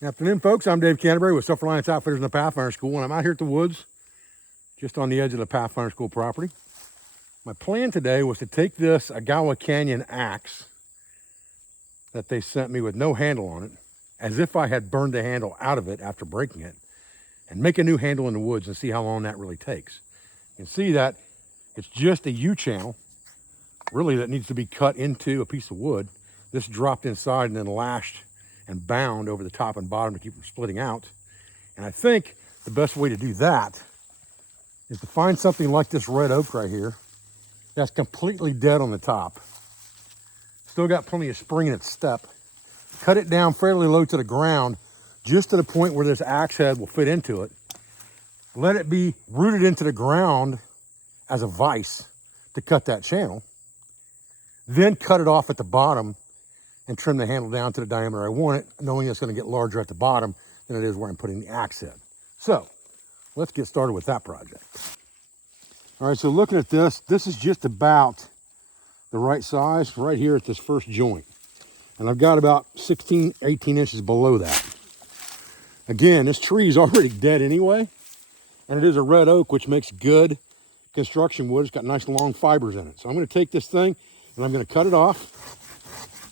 Afternoon, folks. I'm Dave Canterbury with Self-Reliance Outfitters in the Pathfinder School, and I'm out here at the woods, just on the edge of the Pathfinder School property. My plan today was to take this Agawa Canyon Axe that they sent me with no handle on it, as if I had burned the handle out of it after breaking it, and make a new handle in the woods and see how long that really takes. You can see that it's just a U-channel, really, that needs to be cut into a piece of wood. This dropped inside and then lashed and bound over the top and bottom to keep from splitting out. And I think the best way to do that is to find something like this red oak right here that's completely dead on the top. Still got plenty of spring in its step. Cut it down fairly low to the ground, just to the point where this axe head will fit into it. Let it be rooted into the ground as a vise to cut that channel. Then cut it off at the bottom and trim the handle down to the diameter I want it, knowing it's going to get larger at the bottom than it is where I'm putting the axe head. So let's get started with that project. All right, so looking at this, this is just about the right size right here at this first joint. And I've got about 16, 18 inches below that. Again, this tree is already dead anyway, and it is a red oak, which makes good construction wood. It's got nice long fibers in it. So I'm going to take this thing and I'm going to cut it off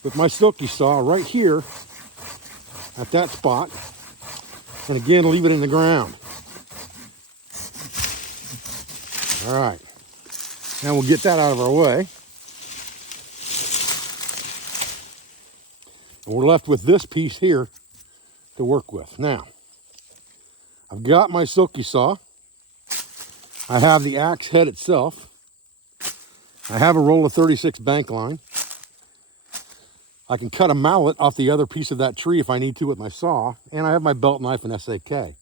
with my silky saw right here at that spot, and again leave it in the ground. All right, now we'll get that out of our way, and we're left with this piece here to work with. Now I've got my silky saw, I have the axe head itself, I have a roll of 36 bank line. I can cut a mallet off the other piece of that tree if I need to with my saw, and I have my belt knife and SAK.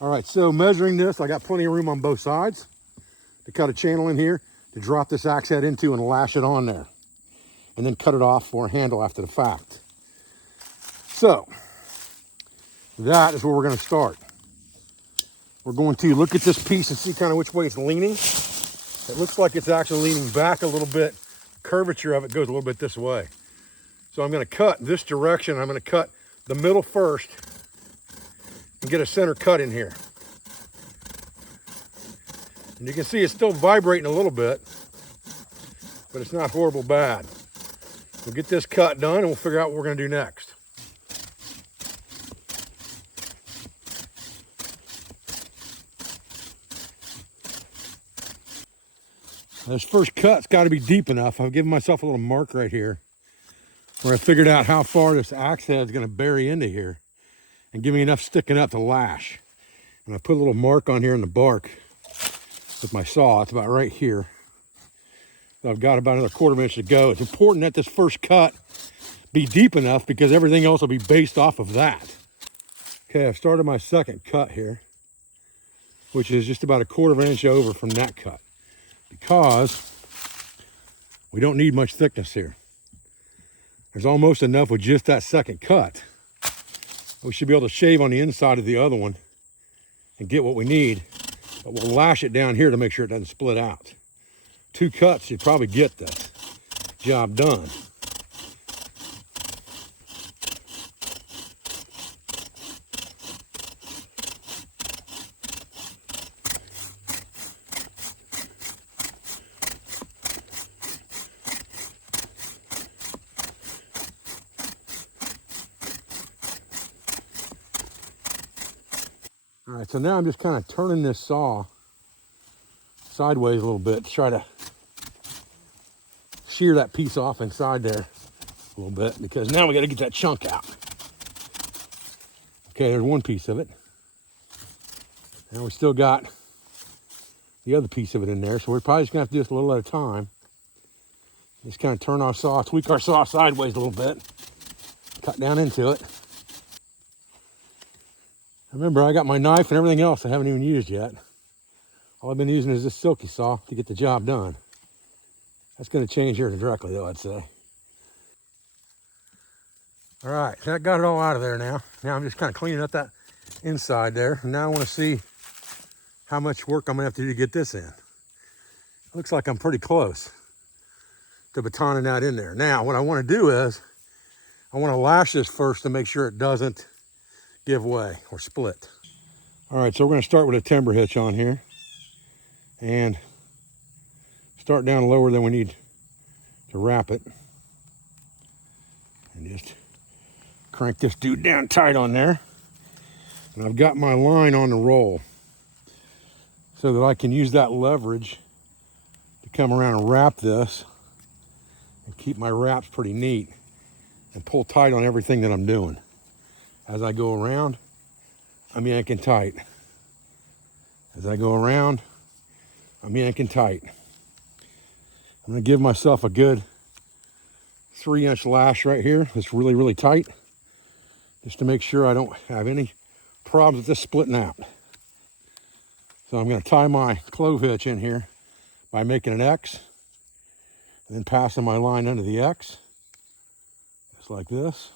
All right, so measuring this, I got plenty of room on both sides to cut a channel in here to drop this axe head into and lash it on there, and then cut it off for a handle after the fact. So that is where we're going to start. We're going to look at this piece and see kind of which way it's leaning. It looks like it's actually leaning back a little bit. Curvature of it goes a little bit this way. So I'm going to cut this direction. I'm going to cut the middle first and get a center cut in here. And you can see it's still vibrating a little bit, but it's not horrible bad. We'll get this cut done and we'll figure out what we're going to do next. This first cut's got to be deep enough. I've given myself a little mark right here where I figured out how far this axe head is going to bury into here and give me enough sticking up to lash. And I put a little mark on here in the bark with my saw. It's about right here. So I've got about another quarter inch to go. It's important that this first cut be deep enough because everything else will be based off of that. Okay, I've started my second cut here, which is just about a quarter of an inch over from that cut, because we don't need much thickness here. There's almost enough with just that second cut. We should be able to shave on the inside of the other one and get what we need, but we'll lash it down here to make sure it doesn't split out. 2 cuts should probably get the job done. All right, so now I'm just kind of turning this saw sideways a little bit to try to shear that piece off inside there a little bit, because now we got to get that chunk out. Okay, there's one piece of it. And we still got the other piece of it in there, so we're probably just going to have to do this a little at a time. Just kind of turn our saw, tweak our saw sideways a little bit, cut down into it. Remember, I got my knife and everything else I haven't even used yet. All I've been using is this silky saw to get the job done. That's going to change here directly, though, I'd say. All right, so that got it all out of there now. Now I'm just kind of cleaning up that inside there. And now I want to see how much work I'm going to have to do to get this in. It looks like I'm pretty close to batoning that in there. Now, what I want to do is I want to lash this first to make sure it doesn't give way or split. All right, so we're gonna start with a timber hitch on here and start down lower than we need to wrap it. And just crank this dude down tight on there. And I've got my line on the roll so that I can use that leverage to come around and wrap this and keep my wraps pretty neat and pull tight on everything that I'm doing. As I go around, I'm yanking tight. As I go around, I'm yanking tight. I'm gonna give myself a good 3-inch lash right here. That's really, really tight, just to make sure I don't have any problems with this splitting out. So I'm gonna tie my clove hitch in here by making an X, and then passing my line under the X, just like this.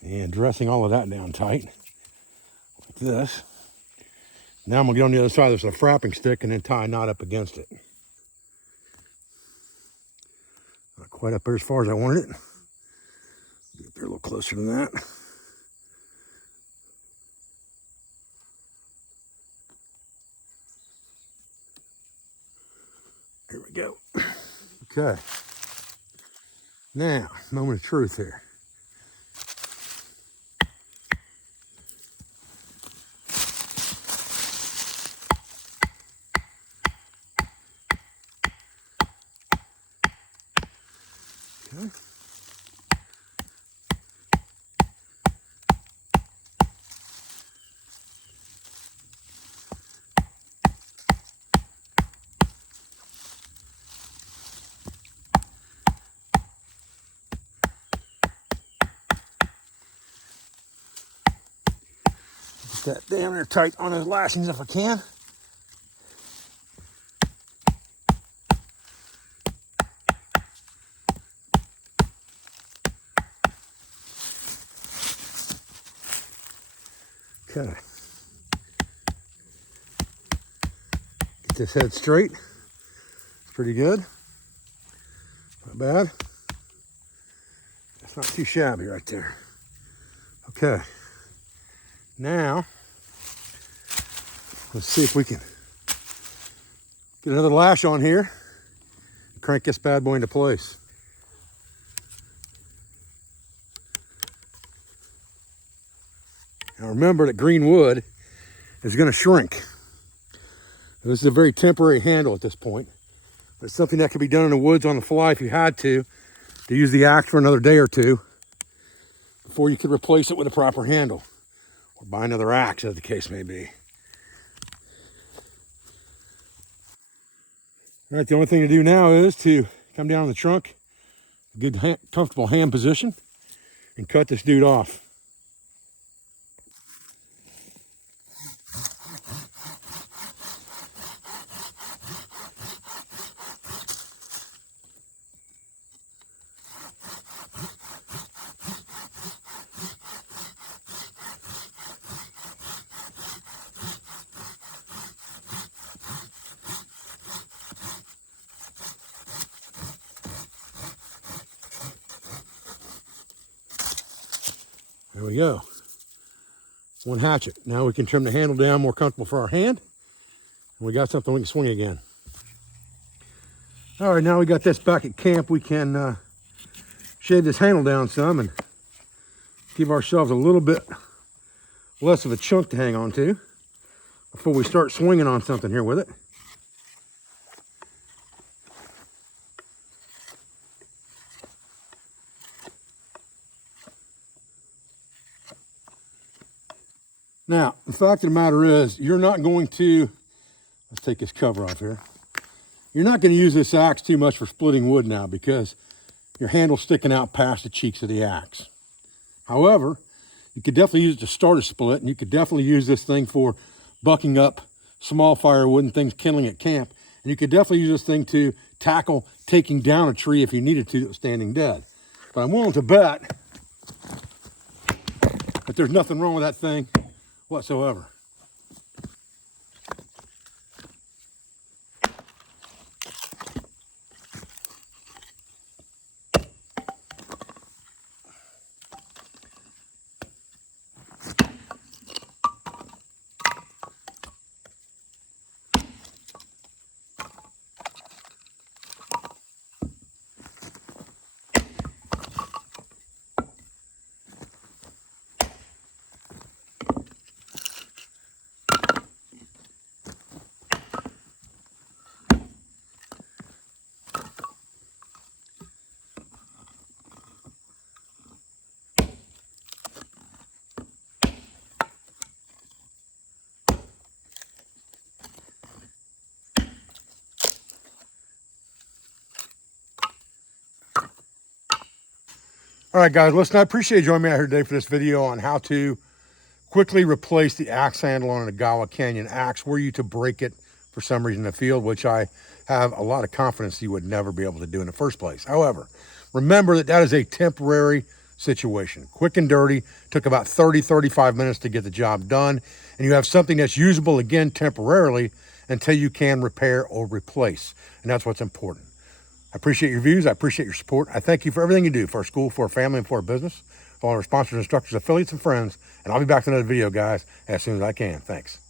And dressing all of that down tight, like this. Now I'm gonna get on the other side with a frapping stick and then tie a knot up against it. Not quite up there as far as I wanted it. Get up there a little closer than that. There we go. Okay. Now, moment of truth here. Okay. Get that damn near tight on those lashings if I can. Okay. Get this head straight. It's pretty good. Not bad. That's not too shabby right there. Okay. Now, let's see if we can get another lash on here and crank this bad boy into place. Now remember that green wood is going to shrink. This is a very temporary handle at this point, but it's something that could be done in the woods on the fly if you had to use the axe for another day or two before you could replace it with a proper handle or buy another axe, as the case may be. All right, the only thing to do now is to come down on the trunk, good comfortable hand position, and cut this dude off. There we go. One hatchet. Now we can trim the handle down more comfortable for our hand. And we got something we can swing again. All right, now we got this back at camp. We can shave this handle down some and give ourselves a little bit less of a chunk to hang on to before we start swinging on something here with it. Now, the fact of the matter is, you're not going to, let's take this cover off here. You're not going to use this axe too much for splitting wood now because your handle's sticking out past the cheeks of the axe. However, you could definitely use it to start a split, and you could definitely use this thing for bucking up small firewood and things kindling at camp. And you could definitely use this thing to tackle taking down a tree if you needed to that was standing dead. But I'm willing to bet that there's nothing wrong with that thing whatsoever. All right, guys, listen, I appreciate you joining me out here today for this video on how to quickly replace the axe handle on an Agawa Canyon axe were you to break it for some reason in the field, which I have a lot of confidence you would never be able to do in the first place. However, remember that that is a temporary situation. Quick and dirty, took about 35 minutes to get the job done, and you have something that's usable again temporarily until you can repair or replace, and that's what's important. I appreciate your views. I appreciate your support. I thank you for everything you do for our school, for our family, and for our business, for all our sponsors, instructors, affiliates, and friends. And I'll be back to another video, guys, as soon as I can. Thanks.